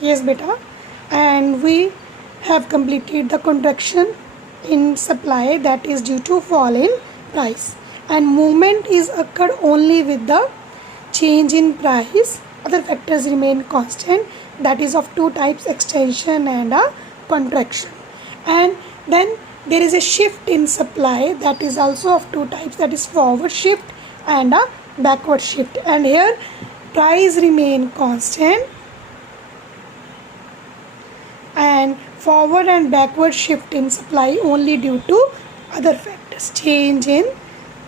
Yes beta, and we have completed the contraction in supply that is due to fall in price, and movement is occurred only with the change in price. Other factors remain constant, that is of two types, extension and a contraction. And then there is a shift in supply that is also of two types, that is forward shift and a backward shift. And here price remain constant and forward and backward shift in supply only due to other factors, change in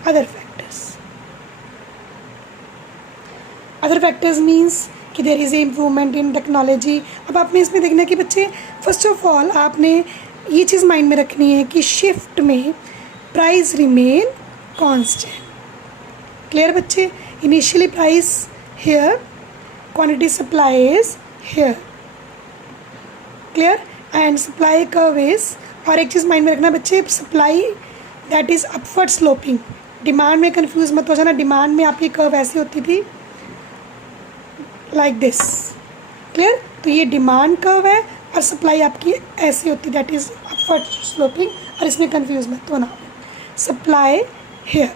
other factors. Other factors means कि there is a improvement in technology. अब आपने इसमें देखना कि बच्चे first of all आपने ये चीज़ mind में रखनी है कि शिफ्ट में प्राइस रिमेन कांस्टेंट. क्लियर बच्चे? Initially price here, quantity supply is here. Clear? And supply curve is, और एक चीज़ माइंड में रखना बच्चे, supply that is upward sloping. Demand में कंफ्यूज मत हो जाना. डिमांड में आपकी कर्व ऐसी होती थी लाइक दिस. क्लियर? तो ये डिमांड कर्व है और सप्लाई आपकी ऐसी होती है, दैट इज़ अपवर्ड स्लोपिंग, और इसमें कंफ्यूज मत होना. Supply here.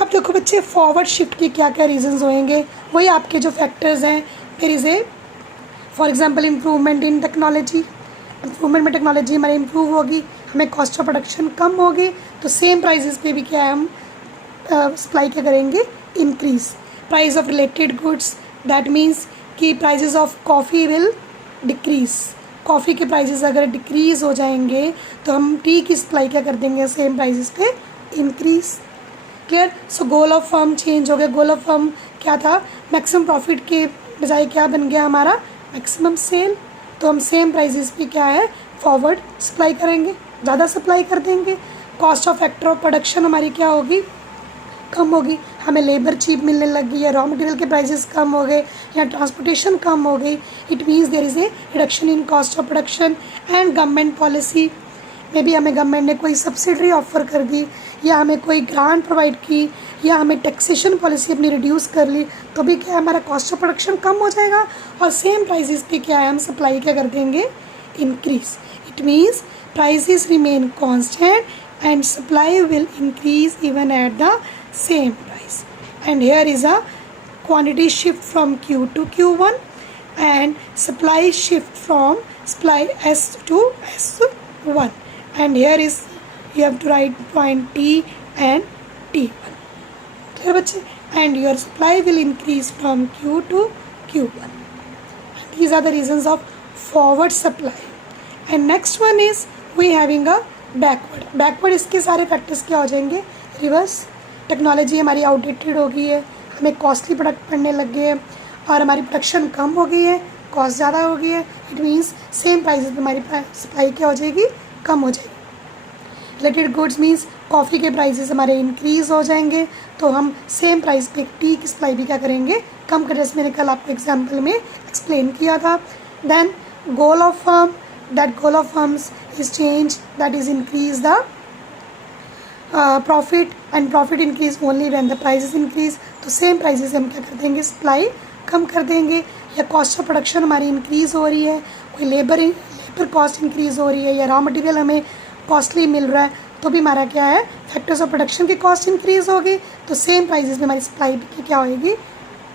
अब देखो बच्चे फॉरवर्ड शिफ्ट के क्या क्या रीजंस होंगे, वही आपके जो फैक्टर्स हैं. There is a for example improvement in technology. Improvement में टेक्नोलॉजी हमारी इम्प्रूव होगी, हमें कॉस्ट ऑफ प्रोडक्शन कम होगी, तो सेम प्राइसेस पे भी क्या है हम सप्लाई क्या करेंगे, increase. Price of related goods, that means कि prices of coffee will decrease. Coffee के प्राइजेस अगर डिक्रीज हो जाएंगे तो हम टी की सप्लाई क्या कर देंगे, सेम प्राइजेस पे increase. Clear? So goal of firm change हो गया. गोल ऑफ फर्म क्या था, मैक्सिमम प्रॉफिट के बजाय क्या बन गया हमारा, मैक्सिमम सेल. तो हम सेम प्राइजेस पे क्या है, फॉरवर्ड सप्लाई करेंगे, ज़्यादा सप्लाई कर देंगे. Cost of factor of production हमारी क्या होगी, कम होगी. हमें लेबर चीप मिलने लगी, या रॉ मटेरियल के प्राइसेस कम हो गए, या ट्रांसपोर्टेशन कम हो गई. It means there is a reduction in cost of production. And government policy में भी हमें गवर्नमेंट ने कोई सब्सिडी ऑफर कर दी, या हमें कोई ग्रांट प्रोवाइड की, या हमें टैक्सेशन पॉलिसी अपनी रिड्यूस कर ली, तो भी क्या है, हमारा कॉस्ट ऑफ प्रोडक्शन कम हो जाएगा और सेम प्राइसेस पे क्या है, हम सप्लाई क्या कर देंगे, increase. It means prices remain constant and supply will increase even at the same price. And here is a quantity shift from Q to Q1 and supply shift from supply S to S1. And here is, you have to write point T and T1. Clear बच्चे? And your supply will increase from Q to Q1. And these are the reasons of forward supply. And next one is we having a backward. Backward इसके सारे factors क्या हो जाएंगे, reverse. Technology हमारी outdated हो गई है, हमें कॉस्टली प्रोडक्ट पड़ने लग गए हैं, और हमारी प्रोडक्शन कम हो गई है, कॉस्ट ज़्यादा हो गई है. इट मीन्स सेम प्राइसेस पे हमारी सप्लाई क्या हो जाएगी, कम हो जाएगी. रिलेटेड गुड्स मीन्स कॉफ़ी के प्राइसेस हमारे इंक्रीज़ हो जाएंगे, तो हम सेम प्राइस पे टी की सप्लाई भी क्या करेंगे, कम करें. जैसे मैंने कल आपको एग्जाम्पल में एक्सप्लेन किया था. Then goal of firm, that goal of firms is change, that is increase the profit, and profit increase only when the prices increase. तो सेम प्राइसेस हम क्या कर देंगे, सप्लाई कम कर देंगे. या कॉस्ट ऑफ प्रोडक्शन हमारी इंक्रीज हो रही है, कोई लेबर कॉस्ट इंक्रीज हो रही है, या रॉ मटेरियल हमें कॉस्टली मिल रहा है, तो भी हमारा क्या है, फैक्टर्स ऑफ प्रोडक्शन की कॉस्ट इंक्रीज होगी, तो सेम प्राइसेस में हमारी सप्लाई की क्या होगी,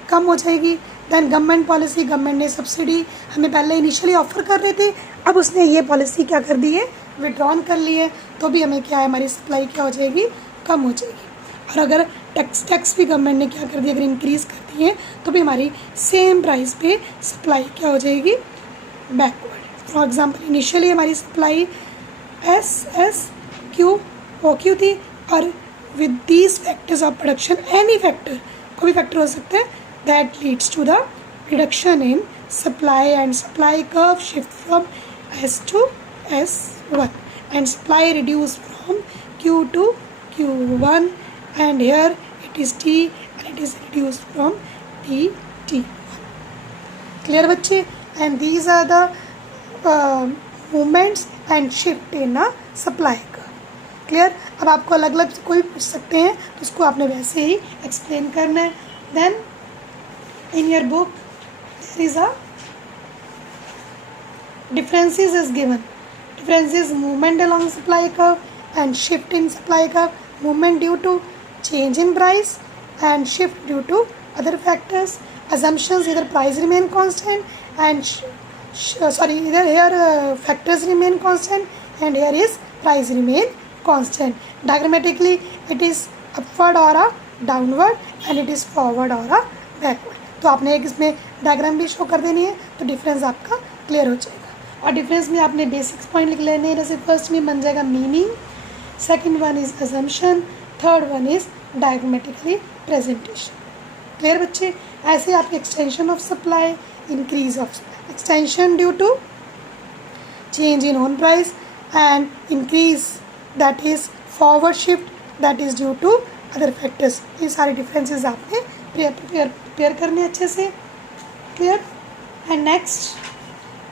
कम हो जाएगी. दैन गवर्नमेंट पॉलिसी, गवर्नमेंट ने सब्सिडी हमें पहले इनिशियली ऑफर कर रहे थे, अब उसने ये पॉलिसी क्या कर दी है, विड्रॉन कर ली है, तो भी हमें क्या है, हमारी सप्लाई क्या हो जाएगी, कम हो जाएगी. और अगर टैक्स भी गवर्नमेंट ने क्या कर दिया, अगर इंक्रीज़ कर दिए तो भी हमारी सेम प्राइस पे सप्लाई क्या हो जाएगी, बैकवर्ड. फॉर एग्जांपल इनिशियली हमारी supply S Q O Q थी, और with these factors of production, any factor, कोई भी फैक्टर हो सकता है, that leads to the reduction in supply, and supply curve shift from S to S1 and supply reduced from Q to Q1, and here it is T and it is reduced from T1. Clear बच्चे? And these are the movements and shift in a supply curve. Clear? अब आपको अलग अलग कोई पूछ सकते हैं तो उसको आपने वैसे ही एक्सप्लेन करना है. Then in your book there is a differences is given. Differences movement along supply curve and shift in supply curve, movement due to change in price and shift due to other factors. Assumptions, either price remain constant and either here factors remain constant and here is price remain constant. Diagrammatically it is upward or a downward and it is forward or a backward. तो आपने एक इसमें diagram भी show कर देनी है तो difference आपका क्लियर हो जाएगा. और डिफरेंस में आपने बेसिक्स पॉइंट लिख लेने हैं. जैसे फर्स्ट में बन जाएगा meaning, second one is assumption, third one is diagrammatically presentation. Clear बच्चे? ऐसे आपके extension of supply, increase of supply, extension due to change in own price and increase that is forward shift that is due to other factors. ये सारे differences आपने prepare करने अच्छे से. Clear? And next,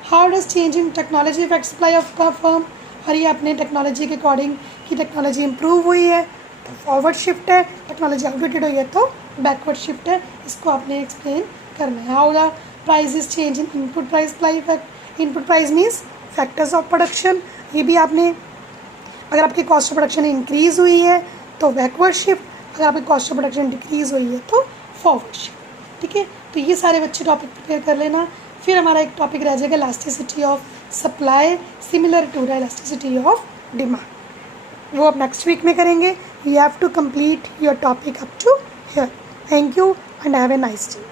how does change in technology affect supply of का firm. और ये अपने टेक्नोलॉजी के अकॉर्डिंग की टेक्नोलॉजी इम्प्रूव हुई है तो फॉरवर्ड शिफ्ट है, टेक्नोलॉजी अपडेटेड हुई है तो बैकवर्ड शिफ्ट है. इसको आपने एक्सप्लेन करना है. How the price is change in input price supply effect. Input price means factors of production. ये भी आपने, अगर आपकी कॉस्ट ऑफ प्रोडक्शन इंक्रीज़ हुई है तो बैकवर्ड शिफ्ट, अगर आपकी कॉस्ट ऑफ प्रोडक्शन डिक्रीज़ हुई है तो फॉरवर्ड शिफ्ट. ठीक है, तो ये सारे बच्चे टॉपिक प्रिपेयर कर लेना. फिर हमारा एक टॉपिक रह जाएगा elasticity of supply similar to the elasticity of demand. वो आप नेक्स्ट वीक में करेंगे. You have to complete your topic up to here. Thank you and have a nice day.